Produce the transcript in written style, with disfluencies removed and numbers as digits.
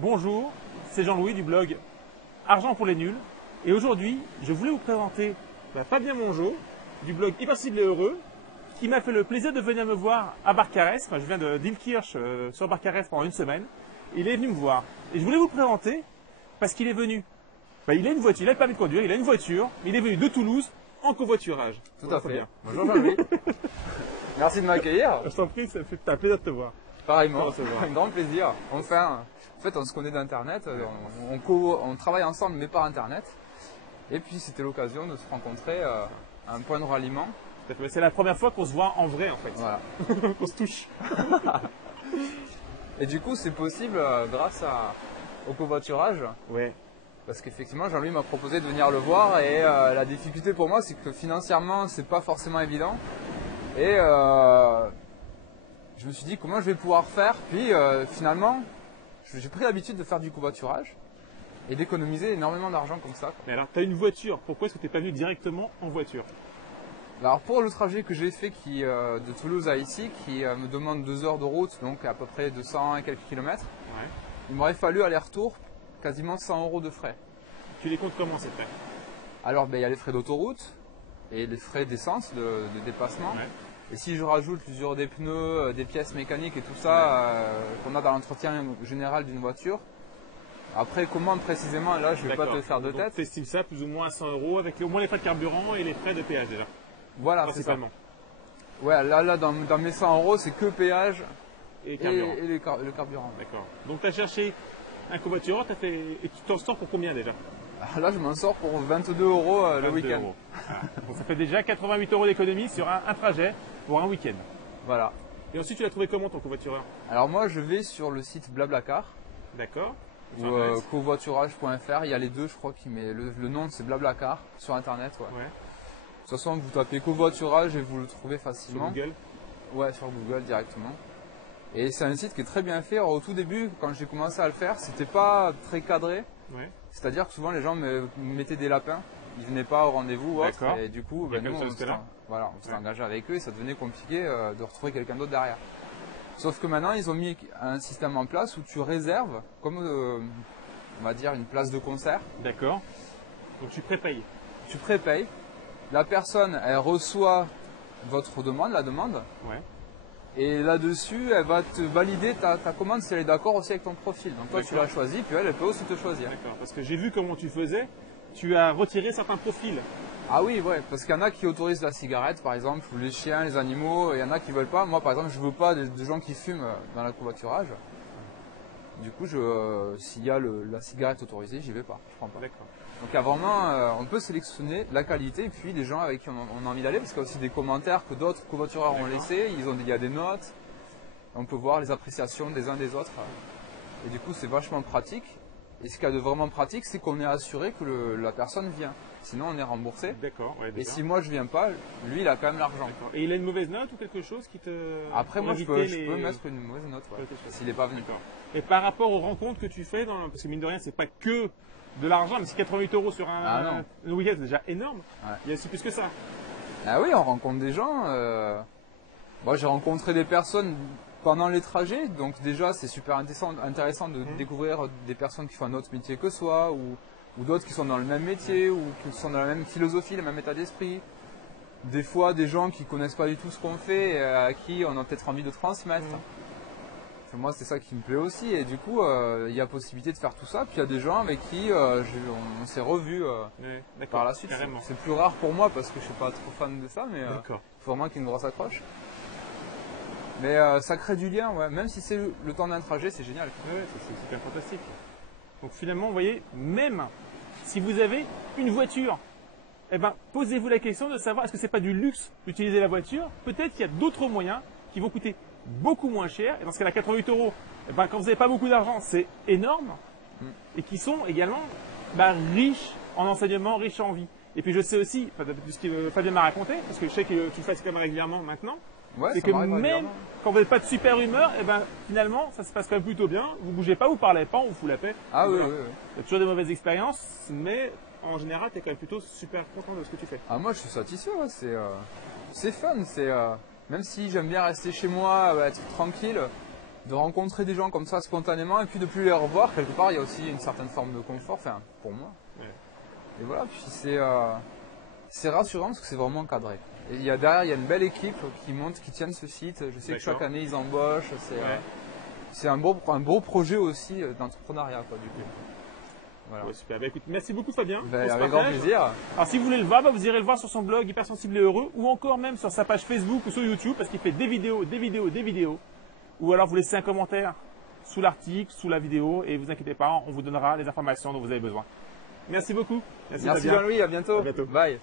Bonjour, c'est Jean-Louis du blog Argent pour les nuls. Et aujourd'hui, je voulais vous présenter Fabien Mongeau du blog Hypersensible et Heureux qui m'a fait le plaisir de venir me voir à Barcarès. Je viens de Dielkirch sur Barcarès pendant une semaine. Il est venu me voir. Et je voulais vous le présenter parce qu'il est venu. Il a une voiture, il a le permis de conduire, il a une voiture, mais il est venu de Toulouse en covoiturage. Tout à fait. Bonjour Jean-Louis. Merci de m'accueillir. Je t'en prie, ça fait un plaisir de te voir. Pareillement, un grand plaisir. Enfin, en fait, on se connaît d'Internet, on travaille ensemble mais par Internet. Et puis c'était l'occasion de se rencontrer à un point de ralliement. C'est la première fois qu'on se voit en vrai en fait. Voilà. Qu'on se touche. Et du coup, c'est possible grâce au covoiturage. Ouais. Parce qu'effectivement, Jean-Louis m'a proposé de venir le voir et la difficulté pour moi, c'est que financièrement, c'est pas forcément évident. Et je me suis dit comment je vais pouvoir faire. Puis finalement, j'ai pris l'habitude de faire du covoiturage et d'économiser énormément d'argent comme ça. Mais alors, tu as une voiture, pourquoi est-ce que tu n'es pas venu directement en voiture? Alors pour le trajet que j'ai fait de Toulouse à ici, qui me demande 2 heures de route, donc à peu près 200 et quelques kilomètres, ouais. Il m'aurait fallu aller-retour quasiment 100 € de frais. Tu les comptes comment ces frais? Alors il y a les frais d'autoroute et les frais d'essence, de déplacement. Ouais. Et si je rajoute l'usure des pneus, des pièces mécaniques et tout ça qu'on a dans l'entretien général d'une voiture, après comment précisément, là je ne vais pas te le faire de tête. Tu estimes ça plus ou moins à 100 € avec au moins les frais de carburant et les frais de péage déjà? Voilà, c'est ça. Ouais, là dans mes 100 € c'est que péage et le carburant. D'accord. Donc tu as cherché un covoitureur, et tu t'en sors pour combien déjà? Là je m'en sors pour 22 € le week-end. Voilà. Donc ça fait déjà 88 € d'économie sur un trajet pour un week-end. Voilà. Et ensuite tu l'as trouvé comment ton covoitureur? Alors moi je vais sur le site Blablacar. D'accord. Ou covoiturage.fr, il y a les deux je crois, mais le nom c'est Blablacar sur internet. Ouais. De toute façon vous tapez covoiturage et vous le trouvez facilement. Sur Google? Ouais, sur Google directement. Et c'est un site qui est très bien fait. Alors, au tout début, quand j'ai commencé à le faire, c'était pas très cadré. Ouais. C'est-à-dire que souvent les gens me mettaient des lapins. Ils venaient pas au rendez-vous ou autre. Et du coup, nous, on s'est engagé avec eux et ça devenait compliqué de retrouver quelqu'un d'autre derrière. Sauf que maintenant, ils ont mis un système en place où tu réserves, comme on va dire une place de concert. D'accord. Donc tu prépayes. Tu prépayes. La personne, elle reçoit votre demande, la demande. Ouais. Et là-dessus, elle va te valider ta commande si elle est d'accord aussi avec ton profil. Donc toi, tu l'as choisi, puis elle peut aussi te choisir. D'accord, parce que j'ai vu comment tu faisais. Tu as retiré certains profils. Ah oui, ouais, parce qu'il y en a qui autorisent la cigarette, par exemple, ou les chiens, les animaux. Il y en a qui veulent pas. Moi, par exemple, je veux pas de gens qui fument dans le covoiturage. Du coup, s'il y a la cigarette autorisée, j'y vais pas. Je prends pas. D'accord. Donc il y a vraiment, on peut sélectionner la qualité et puis les gens avec qui on a envie d'aller, parce qu'il y a aussi des commentaires que d'autres covoitureurs ont laissés, il y a des notes, on peut voir les appréciations des uns des autres. Et du coup c'est vachement pratique. Et ce qu'il y a de vraiment pratique, c'est qu'on est assuré que la personne vient. Sinon on est remboursé. D'accord. Ouais, et si moi je viens pas, lui il a quand même l'argent. Et il a une mauvaise note ou quelque chose qui te... Après moi je peux mettre une mauvaise note, s'il n'est pas venu. Et par rapport aux rencontres que tu fais, parce que mine de rien c'est pas que de l'argent, mais c'est 88 € sur un week-end, c'est déjà énorme. Ouais. Il y a aussi plus que ça. Ah oui, on rencontre des gens. Moi, j'ai rencontré des personnes pendant les trajets, donc déjà c'est super intéressant de découvrir des personnes qui font un autre métier que soi, ou d'autres qui sont dans le même métier, ou qui sont dans la même philosophie, le même état d'esprit. Des fois, des gens qui connaissent pas du tout ce qu'on fait, et à qui on a peut-être envie de transmettre. Moi, c'est ça qui me plaît aussi, et du coup, il y a possibilité de faire tout ça. Puis il y a des gens avec qui on s'est revus par la suite. C'est plus rare pour moi parce que je suis pas trop fan de ça, mais il faut vraiment qu'il y ait une grosse accroche. Mais ça crée du lien, ouais. Même si c'est le temps d'un trajet, c'est génial. Ouais, c'est super fantastique. Donc finalement, vous voyez, même si vous avez une voiture, posez-vous la question de savoir est-ce que c'est pas du luxe d'utiliser la voiture. Peut-être qu'il y a d'autres moyens qui vont coûter beaucoup moins cher, et dans ce cas-là 88 €, quand vous n'avez pas beaucoup d'argent, c'est énorme, et qui sont également riches en enseignement, riches en vie. Et puis je sais aussi, de ce que Fabien m'a raconté, parce que je sais que tu le fais quand même régulièrement maintenant, c'est que même quand vous n'êtes pas de super humeur, finalement ça se passe quand même plutôt bien, vous bougez pas, vous parlez pas, on vous fout la paix. Ah oui. Il y a toujours des mauvaises expériences, mais en général tu es quand même plutôt super content de ce que tu fais. Ah moi je suis satisfait, c'est fun, même si j'aime bien rester chez moi, être tranquille, de rencontrer des gens comme ça spontanément et puis de plus les revoir, quelque part, il y a aussi une certaine forme de confort, enfin, pour moi. Ouais. Et voilà, puis c'est rassurant parce que c'est vraiment cadré. Et derrière, il y a une belle équipe qui monte, qui tiennent ce site. Je sais que chaque année, ils embauchent. C'est un beau projet aussi d'entrepreneuriat, quoi, du coup. Voilà. Ouais, super. Bah, écoute, merci beaucoup Fabien. Avec grand plaisir. Alors si vous voulez le voir, bah, vous irez le voir sur son blog Hypersensible et Heureux ou encore même sur sa page Facebook ou sur YouTube parce qu'il fait des vidéos. Ou alors vous laissez un commentaire sous l'article, sous la vidéo et vous inquiétez pas, on vous donnera les informations dont vous avez besoin. Merci beaucoup. Merci Jean-Louis, à bientôt. À bientôt. Bye.